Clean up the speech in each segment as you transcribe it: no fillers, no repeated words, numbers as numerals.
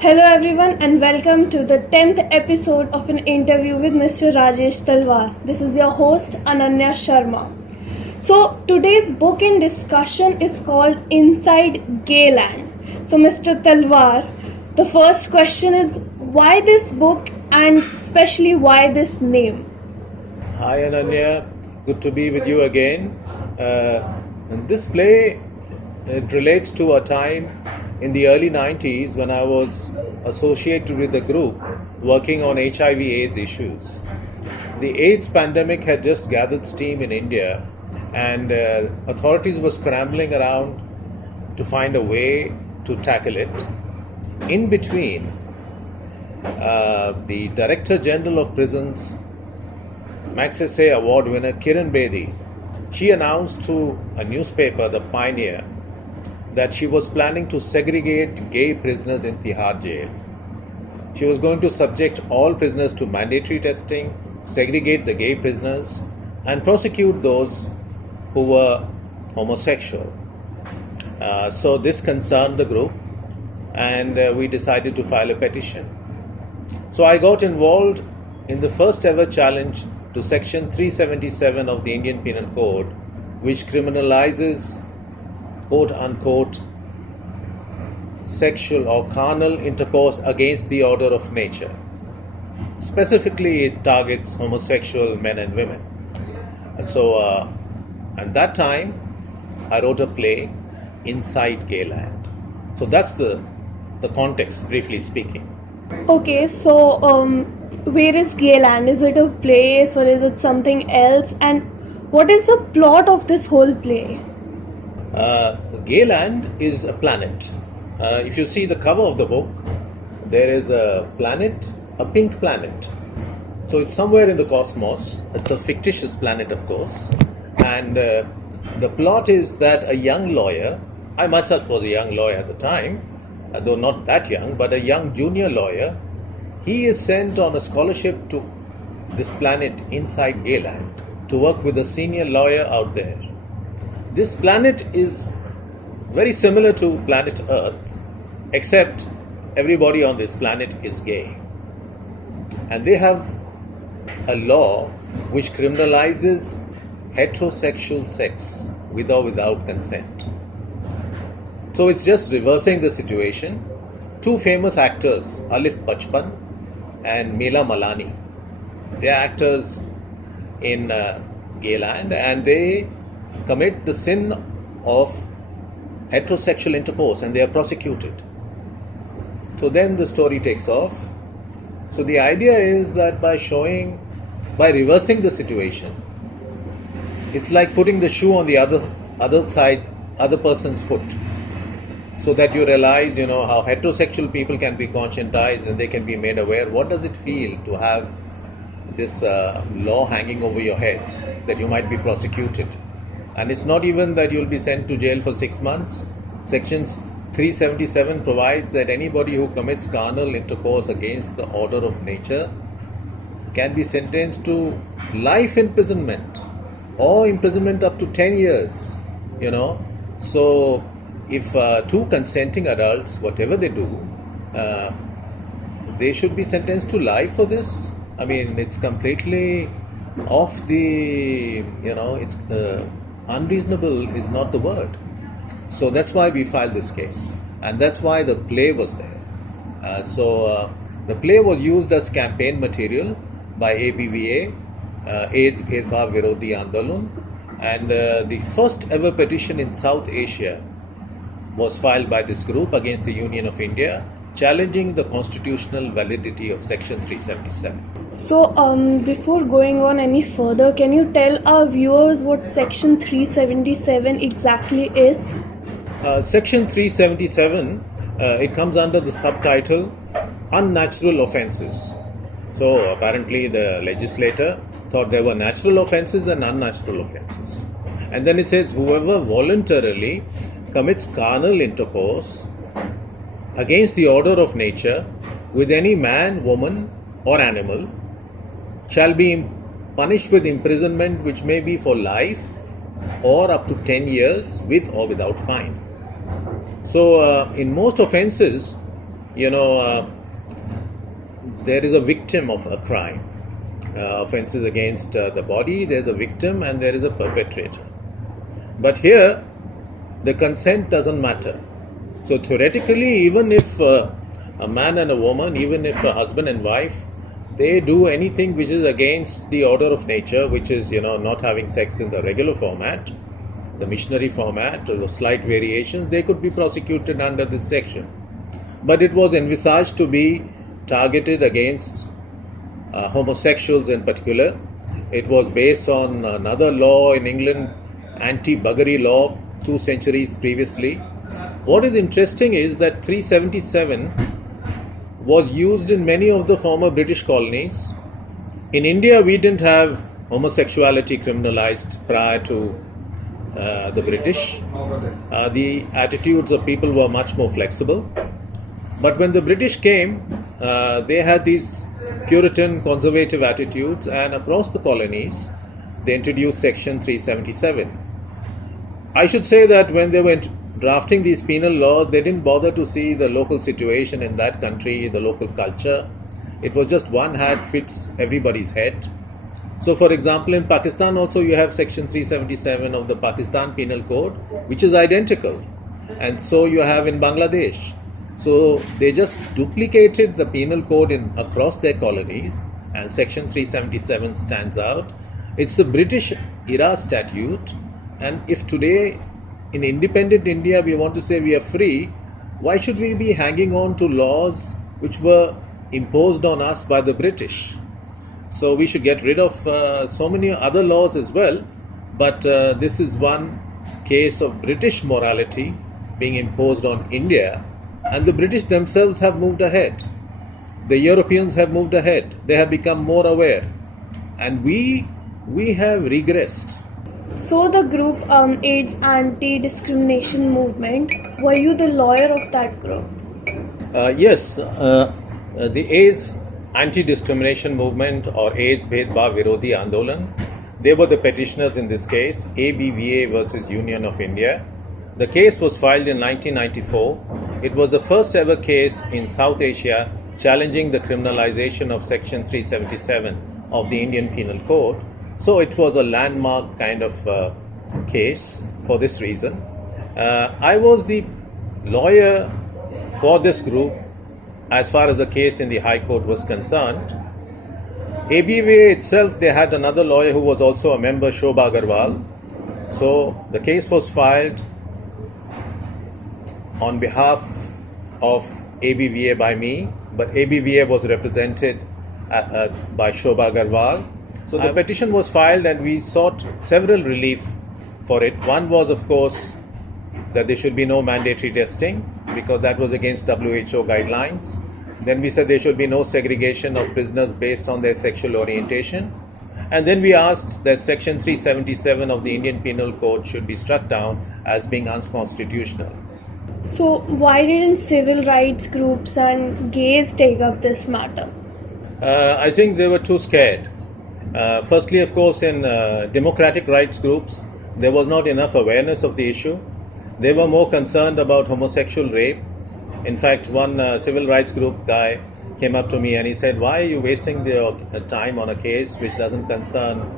Hello everyone and welcome to the 10th episode of an interview with Mr. Rajesh Talwar. This is your host Ananya Sharma. So today's book in discussion is called Inside Gayland. So Mr. Talwar, the first question is why this book and especially why this name? Hi Ananya, good to be with you again. And this play, it relates to a time in the early 90s when I was associated with a group working on HIV/AIDS issues. The AIDS pandemic had just gathered steam in India, and authorities were scrambling around to find a way to tackle it. In between, the Director General of Prisons, Magsaysay Award winner Kiran Bedi, she announced to a newspaper, The Pioneer, that she was planning to segregate gay prisoners in Tihar jail. She was going to subject all prisoners to mandatory testing, segregate the gay prisoners, and prosecute those who were homosexual. So this concerned the group, and we decided to file a petition. So I got involved in the first ever challenge to Section 377 of the Indian Penal Code, which criminalizes quote-unquote sexual or carnal intercourse against the order of nature. Specifically, it targets homosexual men and women. So, at that time, I wrote a play, Inside Gayland. So that's the context, briefly speaking. Okay, so where is Gayland? Is it a place or is it something else? And what is the plot of this whole play? Gayland is a planet. If you see the cover of the book, there is a planet, a pink planet. So it's somewhere in the cosmos. It's a fictitious planet, of course. And the plot is that a young lawyer, I myself was a young lawyer at the time, though not that young, but a young junior lawyer, he is sent on a scholarship to this planet inside Gayland to work with a senior lawyer out there. This planet is very similar to planet Earth, except everybody on this planet is gay. And they have a law which criminalizes heterosexual sex with or without consent. So it's just reversing the situation. Two famous actors, Alif Bachchan and Meela Malani, they are actors in Gayland, and they commit the sin of heterosexual intercourse and they are prosecuted. So then the story takes off. So the idea is that by reversing the situation, it's like putting the shoe on the other side, other person's foot, so that you realize, how heterosexual people can be conscientized and they can be made aware. What does it feel to have this law hanging over your heads that you might be prosecuted? And it's not even that you'll be sent to jail for 6 months. Section 377 provides that anybody who commits carnal intercourse against the order of nature can be sentenced to life imprisonment or imprisonment up to 10 years, So if two consenting adults, whatever they do, they should be sentenced to life for this. I mean, it's completely off the, it's unreasonable is not the word. So that's why we filed this case. And that's why the play was there. The play was used as campaign material by ABVA, AIDS Bhedbhav Virodhi Andolon. And the first ever petition in South Asia was filed by this group against the Union of India, challenging the constitutional validity of Section 377. So, before going on any further, can you tell our viewers what Section 377 exactly is? Section 377, it comes under the subtitle Unnatural Offences. So, apparently the legislator thought there were natural offences and unnatural offences. And then it says, whoever voluntarily commits carnal intercourse against the order of nature with any man, woman, or animal shall be punished with imprisonment which may be for life or up to 10 years with or without fine. So in most offences, there is a victim of a crime. Offenses against the body, there's a victim and there is a perpetrator. But here, the consent doesn't matter. So theoretically, even if a man and a woman, even if a husband and wife, they do anything which is against the order of nature, which is, not having sex in the regular format, the missionary format, or slight variations, they could be prosecuted under this section. But it was envisaged to be targeted against homosexuals in particular. It was based on another law in England, anti-buggery law, 2 centuries previously. What is interesting is that 377 was used in many of the former British colonies. In India, we didn't have homosexuality criminalized prior to the British. The attitudes of people were much more flexible. But when the British came, they had these Puritan conservative attitudes, and across the colonies, they introduced Section 377. I should say that when they were drafting these penal laws, they didn't bother to see the local situation in that country, the local culture. It was just one hat fits everybody's head. So, for example, in Pakistan also you have Section 377 of the Pakistan Penal Code, which is identical. And so you have in Bangladesh. So they just duplicated the penal code across their colonies, and Section 377 stands out. It's the British era statute, and if today in independent India we want to say we are free, why should we be hanging on to laws which were imposed on us by the British? So we should get rid of so many other laws as well, but this is one case of British morality being imposed on India. And the British themselves have moved ahead. The Europeans have moved ahead. They have become more aware. And we have regressed. So the group AIDS Anti-Discrimination Movement, were you the lawyer of that group? Yes. The AIDS Anti-Discrimination Movement, or AIDS Bhedbhav Virodhi Andolan, they were the petitioners in this case, ABVA versus Union of India. The case was filed in 1994. It was the first ever case in South Asia challenging the criminalization of Section 377 of the Indian Penal Code. So it was a landmark kind of case for this reason. I was the lawyer for this group as far as the case in the High Court was concerned. ABVA itself, they had another lawyer who was also a member, Shobha Agarwal. So the case was filed on behalf of ABVA by me, but ABVA was represented by Shobha Agarwal. So the petition was filed and we sought several relief for it. One was, of course, that there should be no mandatory testing because that was against WHO guidelines. Then we said there should be no segregation of prisoners based on their sexual orientation. And then we asked that Section 377 of the Indian Penal Code should be struck down as being unconstitutional. So why didn't civil rights groups and gays take up this matter? I think they were too scared. Firstly, of course, in democratic rights groups, there was not enough awareness of the issue. They were more concerned about homosexual rape. In fact, one civil rights group guy came up to me and he said, why are you wasting the time on a case which doesn't concern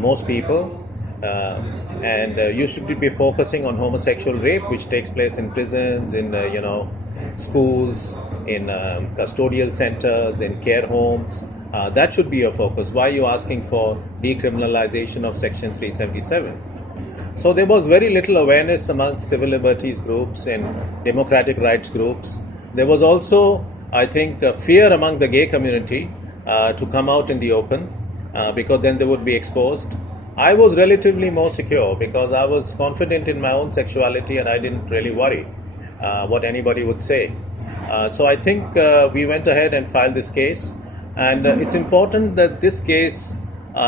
most people? And you should be focusing on homosexual rape, which takes place in prisons, in schools, in custodial centers, in care homes. That should be your focus. Why are you asking for decriminalization of Section 377? So there was very little awareness amongst civil liberties groups and democratic rights groups. There was also, I think, fear among the gay community to come out in the open because then they would be exposed. I was relatively more secure because I was confident in my own sexuality and I didn't really worry what anybody would say. So I think we went ahead and filed this case, and it's important that this case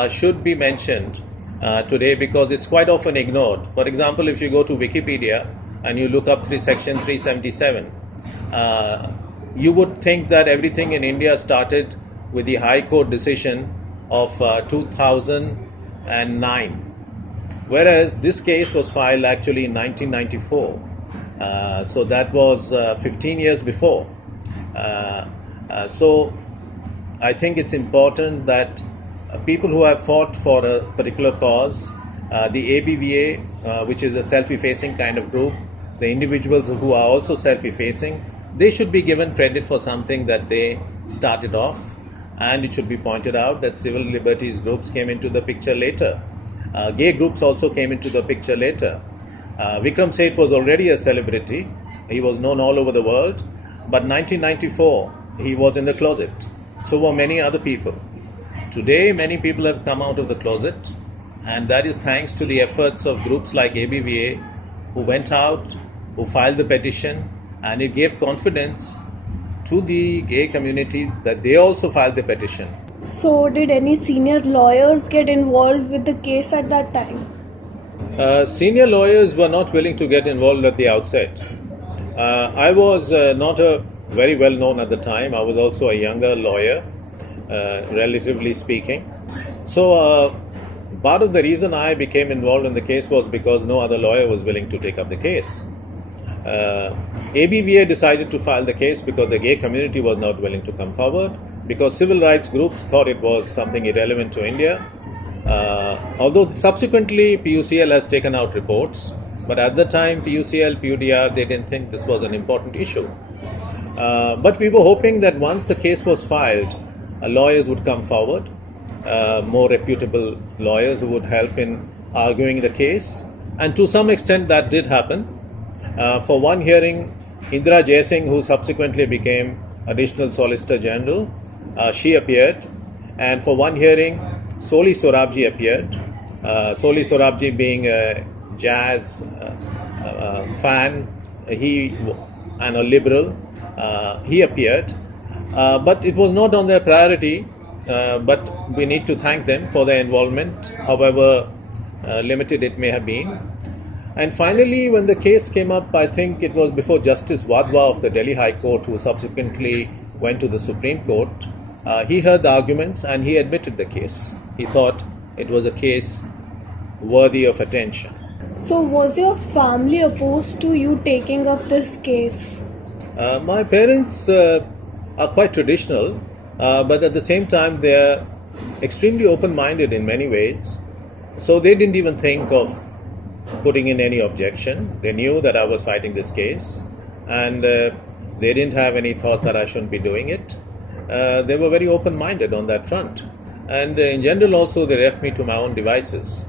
should be mentioned today because it's quite often ignored. For example, if you go to Wikipedia and you look up Section 377, you would think that everything in India started with the High Court decision of 2009, whereas this case was filed actually in 1994. So that was 15 years before. So I think it's important that people who have fought for a particular cause, the ABVA, which is a self-effacing kind of group, the individuals who are also self-effacing, they should be given credit for something that they started off, and it should be pointed out that civil liberties groups came into the picture later. Gay groups also came into the picture later. Vikram Seth was already a celebrity. He was known all over the world. But 1994, he was in the closet. So were many other people. Today, many people have come out of the closet, and that is thanks to the efforts of groups like ABVA, who went out, who filed the petition, and it gave confidence to the gay community that they also filed the petition. So, did any senior lawyers get involved with the case at that time? Senior lawyers were not willing to get involved at the outset. I was not a very well known at the time. I was also a younger lawyer, relatively speaking. So part of the reason I became involved in the case was because no other lawyer was willing to take up the case. ABVA decided to file the case because the gay community was not willing to come forward, because civil rights groups thought it was something irrelevant to India. Although subsequently PUCL has taken out reports, but at the time PUCL, PUDR, they didn't think this was an important issue. But we were hoping that once the case was filed, lawyers would come forward, more reputable lawyers who would help in arguing the case, and to some extent that did happen. For one hearing, Indira Jaisingh, who subsequently became Additional Solicitor General, she appeared, and for one hearing, Soli Sorabji appeared. Soli Sorabji being a jazz fan, and a liberal, he appeared. But it was not on their priority, but we need to thank them for their involvement, however limited it may have been. And finally, when the case came up, I think it was before Justice Wadhwa of the Delhi High Court, who subsequently went to the Supreme Court, he heard the arguments and he admitted the case. He thought it was a case worthy of attention. So, was your family opposed to you taking up this case? My parents are quite traditional, but at the same time they are extremely open-minded in many ways. So they didn't even think of putting in any objection. They knew that I was fighting this case, and they didn't have any thought that I shouldn't be doing it. They were very open-minded on that front. And in general also they left me to my own devices.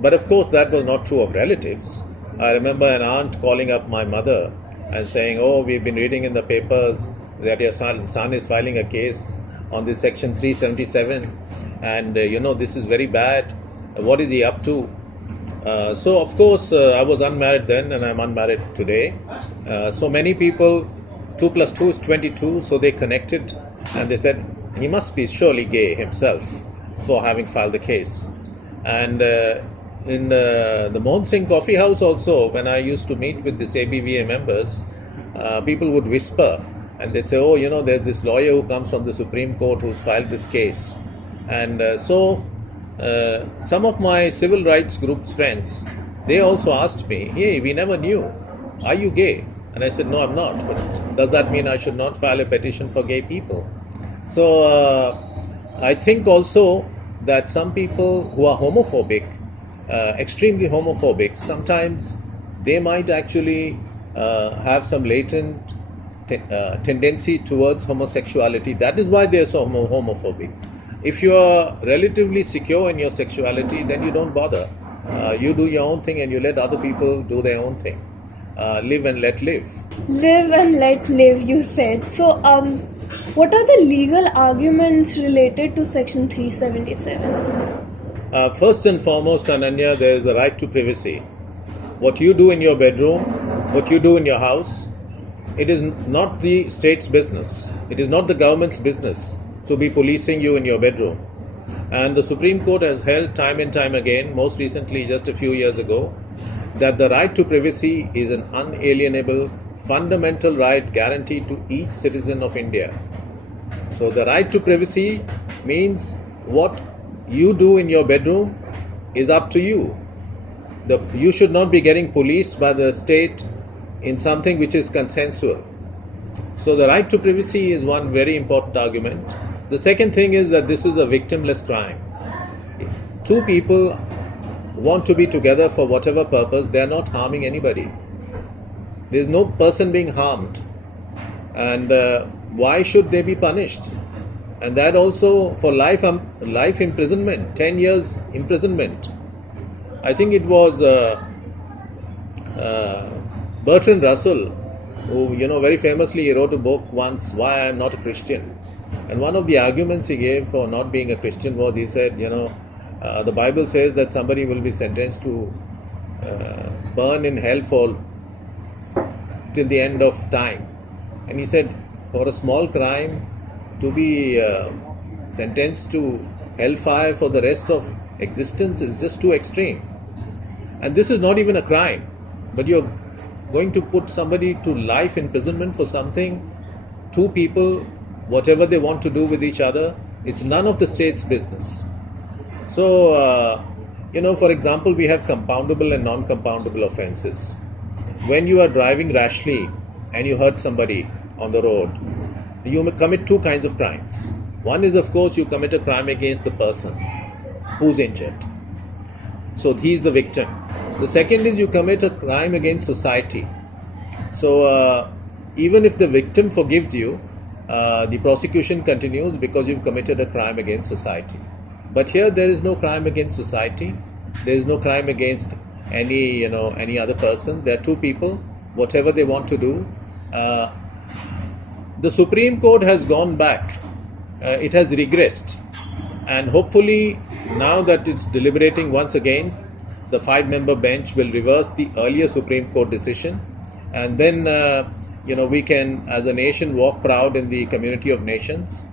But of course that was not true of relatives. I remember an aunt calling up my mother and saying, "Oh, we've been reading in the papers that your son is filing a case on this section 377, and this is very bad. What is he up to?" So of course I was unmarried then and I'm unmarried today. So many people, 2 plus 2 is 22, so they connected and they said he must be surely gay himself for having filed the case. And in the Mohan Singh Coffee House also, when I used to meet with this ABVA members, people would whisper and they'd say, "Oh, there's this lawyer who comes from the Supreme Court who's filed this case." And so some of my civil rights group's friends, they also asked me, "Hey, we never knew. Are you gay?" And I said, "No, I'm not. But does that mean I should not file a petition for gay people?" So I think also that some people who are homophobic, extremely homophobic, sometimes they might actually have some latent tendency towards homosexuality. That is why they are so homophobic. If you are relatively secure in your sexuality, then you don't bother. You do your own thing and you let other people do their own thing. Live and let live. Live and let live, you said. So, what are the legal arguments related to Section 377? First and foremost, Ananya, there is the right to privacy. What you do in your bedroom, what you do in your house, it is not the state's business. It is not the government's business to be policing you in your bedroom. And the Supreme Court has held time and time again, most recently just a few years ago, that the right to privacy is an unalienable, fundamental right guaranteed to each citizen of India. So the right to privacy means what you do in your bedroom is up to you. You should not be getting policed by the state in something which is consensual. So the right to privacy is one very important argument. The second thing is that this is a victimless crime. Two people want to be together for whatever purpose, they are not harming anybody. There is no person being harmed. And why should they be punished? And that also for life imprisonment, 10 years imprisonment. I think it was Bertrand Russell, who, very famously, he wrote a book once, Why I Am Not a Christian. And one of the arguments he gave for not being a Christian was, he said, the Bible says that somebody will be sentenced to burn in hell for till the end of time. And he said, for a small crime to be sentenced to hellfire for the rest of existence is just too extreme. And this is not even a crime, but you're going to put somebody to life imprisonment for something, two people, whatever they want to do with each other, it's none of the state's business. So, for example, we have compoundable and non-compoundable offenses. When you are driving rashly and you hurt somebody on the road, you may commit two kinds of crimes. One is, of course, you commit a crime against the person who's injured. So he's the victim. The second is you commit a crime against society. So even if the victim forgives you, the prosecution continues because you've committed a crime against society. But here there is no crime against society. There is no crime against any other person. There are two people, whatever they want to do. The Supreme Court has gone back. It has regressed. And hopefully, now that it's deliberating once again, the 5-member bench will reverse the earlier Supreme Court decision. And then, we can, as a nation, walk proud in the community of nations.